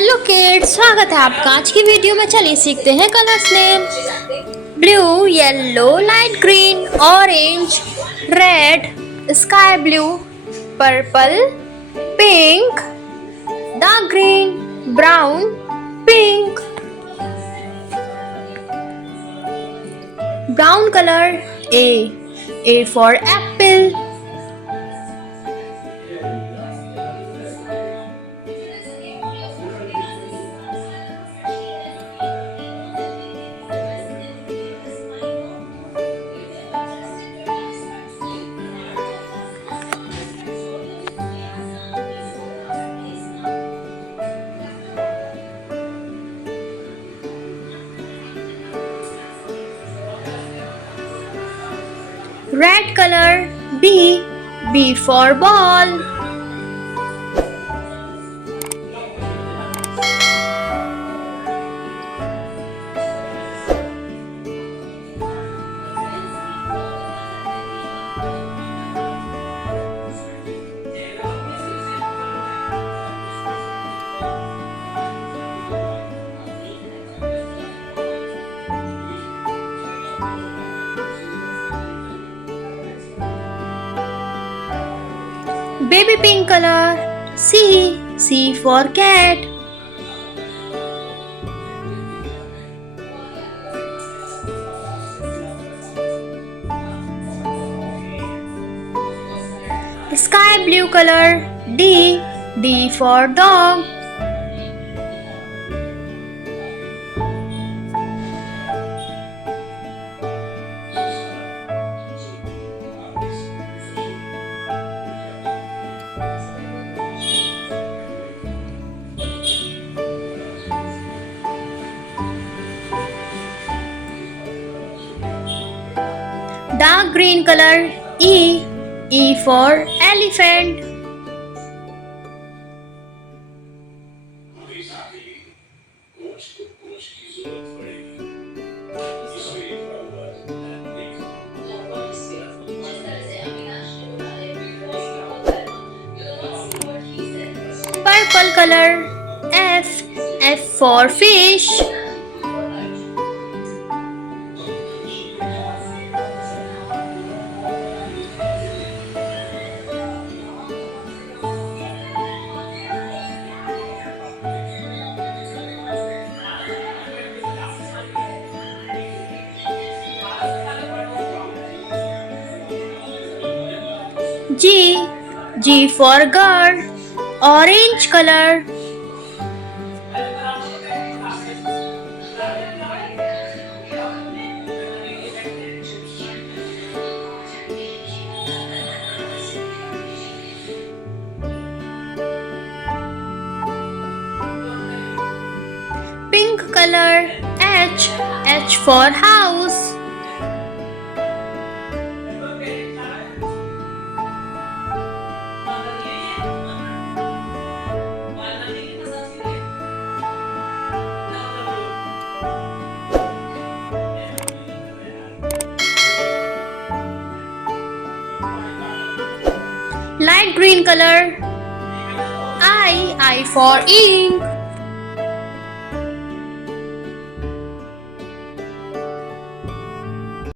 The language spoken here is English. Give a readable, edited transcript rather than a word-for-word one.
Hello kids, स्वागत है आपका आज की वीडियो में। चलिए सीखते हैं colours name. Blue, yellow, light green, orange, red, sky blue, purple, pink, dark green, brown, pink. Brown colour A for apple. Red color B for ball. Baby pink color C for cat. Sky blue color D for dog. Dark green color E for elephant. Purple color F for fish. G for girl, orange color. Pink color H for house. Light green color I for ink.